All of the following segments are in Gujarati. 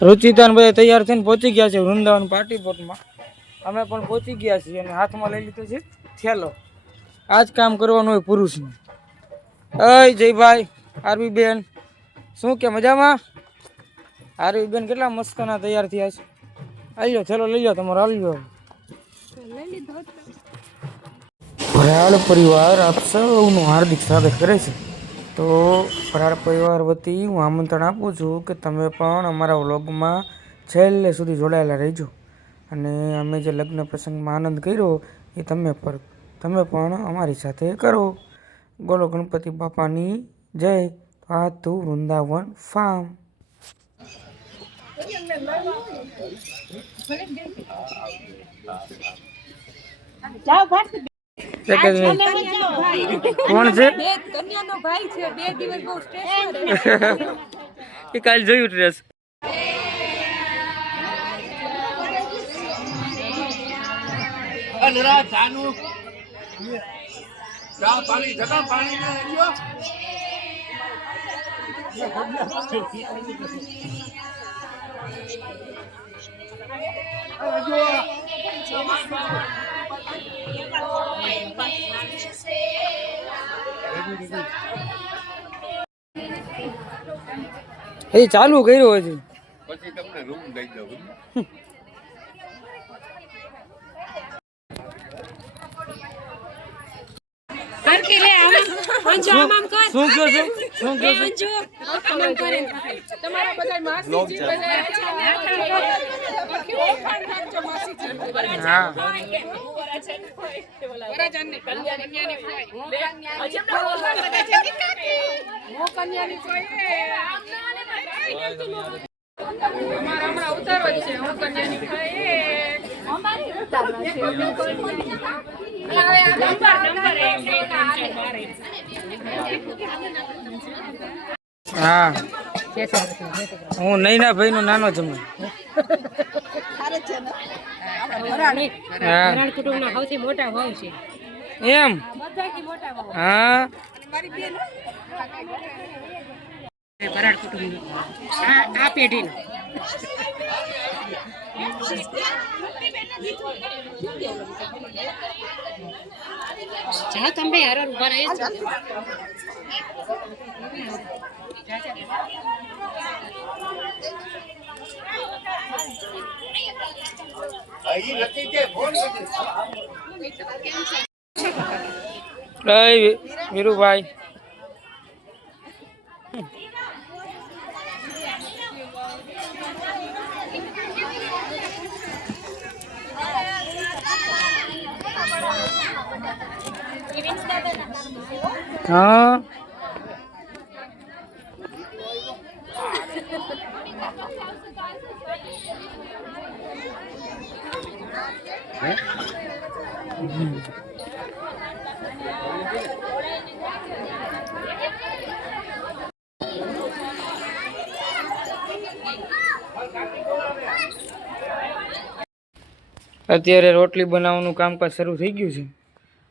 रुचिता બધા તૈયાર થઈને પહોંચી ગયા છે વૃંદાવન પાર્ટી પ્લોટમાં। અમે પણ પહોંચી ગયા છીએ અને હાથમાં લઈ લીધો છે થેલો। આ જ કામ કરવાનું હોય પુરુષને। અય જયભાઈ, આરવી બેન, શું કે મજામાં? આરવી બેન કેટલા મસ્તના તૈયાર થયા છે। આલ્યો થેલો લઈ જાઓ તમારો, આલ્યો। ભરાડ પરિવાર આપ સૌનું હાર્દિક સ્વાગત કરે છે। તો ભરાડ પરિવાર વતી હું આમંત્રણ આપું છું કે તમે પણ અમારા વ્લોગમાં છેલ્લે સુધી જોડાયેલા રહેજો અને અમે જે લગ્ન પ્રસંગમાં આનંદ કર્યો એ તમે પણ અમારી સાથે કરો। બોલો ગણપતિ બાપાની જય। આ તું વૃંદાવન ફાર્મ। કોણ છે? એ કાલે જોયું ડ્રેસ। એ ચાલુ કર્યું હજી પછી તમને રૂમ દઈ દઉં। હા, હું નૈના ભાઈ નો નાનો છું। સૌથી મોટા ભાવ છે એમ? હા, ભરાડ કુટુંબ આ પેઢી જા તમે યાર ઉભા રહે વીરુભાઈ હા અત્યારે રોટલી બનાવવાનું કામકાજ શરૂ થઈ ગયું છે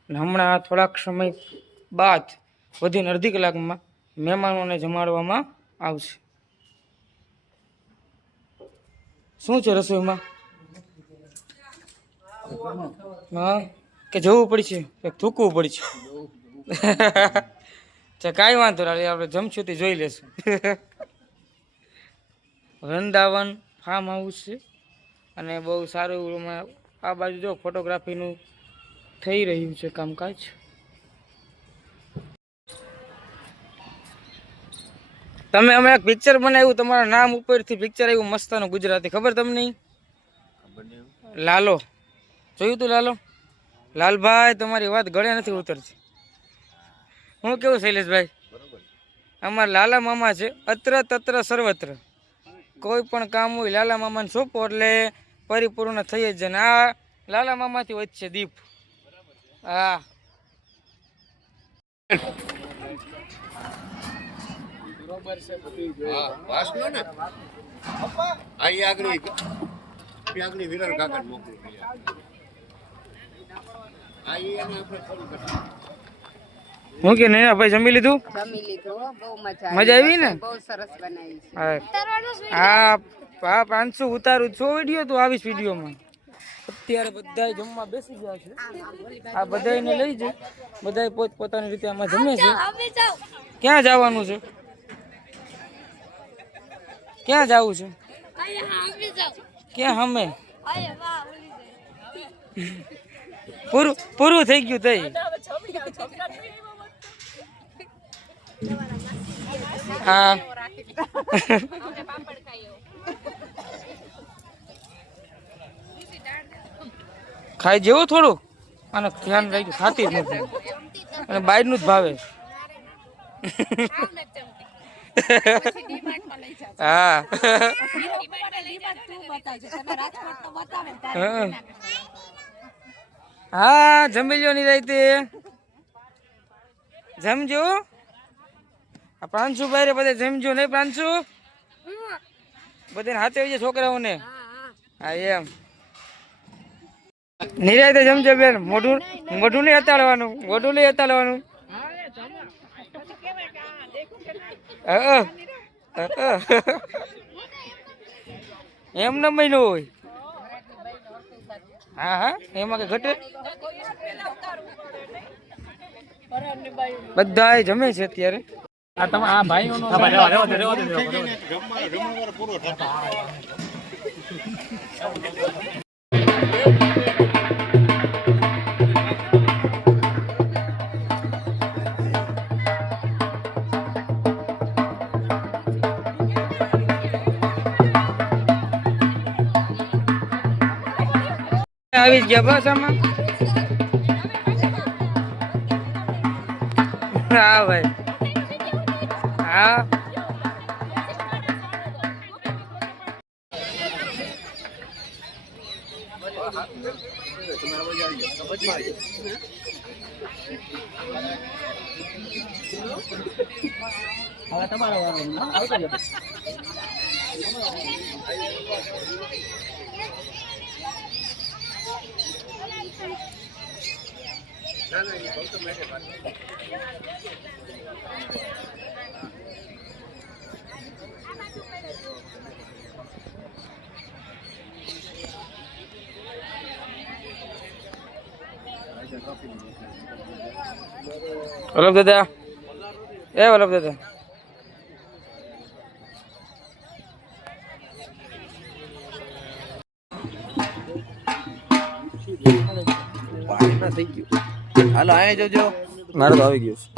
અને હમણાં થોડાક સમય બાદ વધીને અડધી કલાકમાં મહેમાનોને જમાડવામાં આવશે। શું છે રસોઈમાં? હા, કે જવું પડશે કે થૂકવું પડશે? કાંઈ વાંધો નહીં, આપણે જમશું તે જોઈ લેશું। વૃંદાવન ફાર્મ હાઉસ છે અને બહુ સારું એવું આ બાજુ જો ફોટોગ્રાફીનું થઈ રહ્યું છે કામકાજ। તમે અમે એક પિક્ચર બનાવ્યું તમારા નામ ઉપરથી પિક્ચર આવ્યું મસ્તનું ગુજરાતી, ખબર તમને? લાલો જોયું તું? લાલો લાલભાઈ તમારી વાત ગળે નથી ઉતરતી। હું કેવું શૈલેષભાઈ? અમારા લાલા મામા છે અત્ર તત્ર સર્વત્ર। કોઈ પણ કામ હોય લાલા મામાને સોંપો એટલે પરિપૂર્ણ થઈ જ જાય। આ લાલા મામાથી વધશે દીપ। હા, બરોબર છે બધી જો વાસનો ને આઈ આગળી વિરલ કાકા મોકલી ગયા આઈ એને આપણે ફોન કરી। હું કે નૈના ભાઈ જમી લીધું? જમી લીધું, બહુ મજા આવી ને? બહુ સરસ બનાવી છે। હા, હા 500 ઉતારું છો વિડીયો તો આવીશ વિડીયોમાં. અત્યારે બધા જમવા બેસી ગયા છે. આ બધાને લઈ જાય, બધા પોત પોતાની રીતે આમાં જમે છે. ક્યાં જવાનું છે? ક્યાં જવું છે? ક્યાં અમે પૂરું પૂરું થઈ ગયું તઈ. હા ખાઈ જેવું થોડું અને ધ્યાન રાખી ખાતી જ નથી અને બહારનું જ ભાવે. હા હા જમી લ્યો ની રાતે જમજો. આ પ્રાંશુ ભાઈ બધે જમજો નહીં પ્રાંશુ? બધાને હાથે આવી જાય છોકરાઓને. હા એમ નિરાયતે જમજો બેન. મોઢું મોઢું નહીં હતાડવાનું, મોઢું નહીં હતાડવાનું. એમ ન મહિનો હોય. હા હા એમાં કે ઘટે. બધા જમે છે અત્યારે. આ તમે આ ભાઈઓનો આવી જ ગયા બસ આમાં. હા ભાઈ હા વલ્લભ દાદા વલ્લભ દાદા થઈ ગયું. હાલો અહીંયા જોજો. મારે તો આવી ગયું છે.